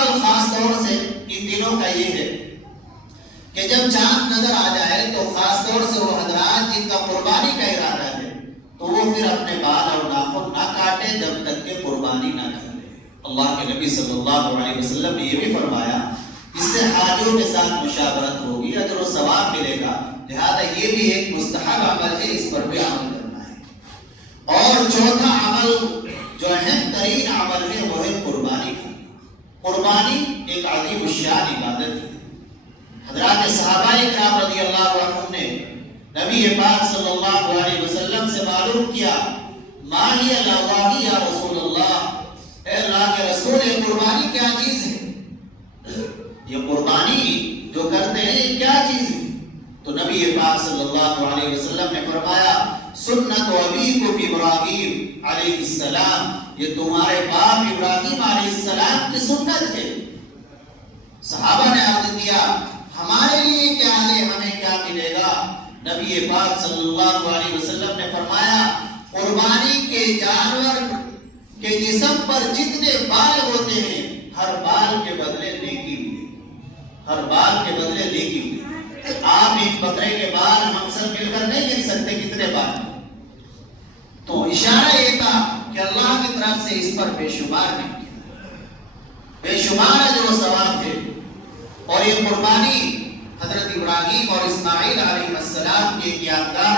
عمل خاص طور سے ان دنوں کا یہ ہے کہ جب چاند نظر آ جائے تو خاص طور سے وہ حضرات جن کا قربانی کا ارادہ ہے تو وہ پھر اپنے بال اور ناخن نہ کاٹے جب تک کہ قربانی نہ کر لے۔ اللہ کے نبی صلی اللہ علیہ وسلم نے یہ بھی فرمایا اس سے حاجیوں کے ساتھ مشابہت ہوگی، اجر و ثواب ملے گا، لہذا یہ بھی ایک مستحب عمل ہے، اس پر بھی عمل کرنا ہے۔ اور چوتھا عمل جو اہم ترین عمل ہے وہ ہے قربانی کا۔ قربانی ایک عظیم الشان عبادت ہے۔ حضرات صحابہ کرام رضی اللہ عنہم نے نبی پاک صلی اللہ علیہ وسلم سے معلوم کیا ما ہی الاضاحی یا رسول اللہ، اے اللہ کے رسول یہ قربانی کیا چیز ہے؟ یہ قربانی جو کرتے ہیں یہ کیا چیز ہے؟ تو نبی پاک صلی اللہ علیہ وسلم نے فرمایا سنت ابیکم ابراہیم علیہ السلام، یہ تمہارے باپ ابراہیم علیہ السلام کی سنت ہے۔ صحابہ نے عرض کیا ہمارے لیے کیا ہے، ہمیں کیا ملے گا؟ نبی پاک صلی اللہ علیہ وسلم نے فرمایا قربانی کے جانور کے جسم پر جتنے بال ہوتے ہیں ہر بال کے بدلے نیکی ہوئی، ہر بال کے بدلے نیکی ہوئی۔ آپ ایک بکرے کے بال ہم سب مل کر نہیں گن سکتے کتنے بال، تو اشارہ یہ تھا کہ اللہ کی طرف سے اس پر بے شمار نہیں کیا، بے شمار اجر و ثواب ہے۔ اور یہ قربانی حضرت ابراہیم اور اسماعیل علیہ السلام کی ایک یادگار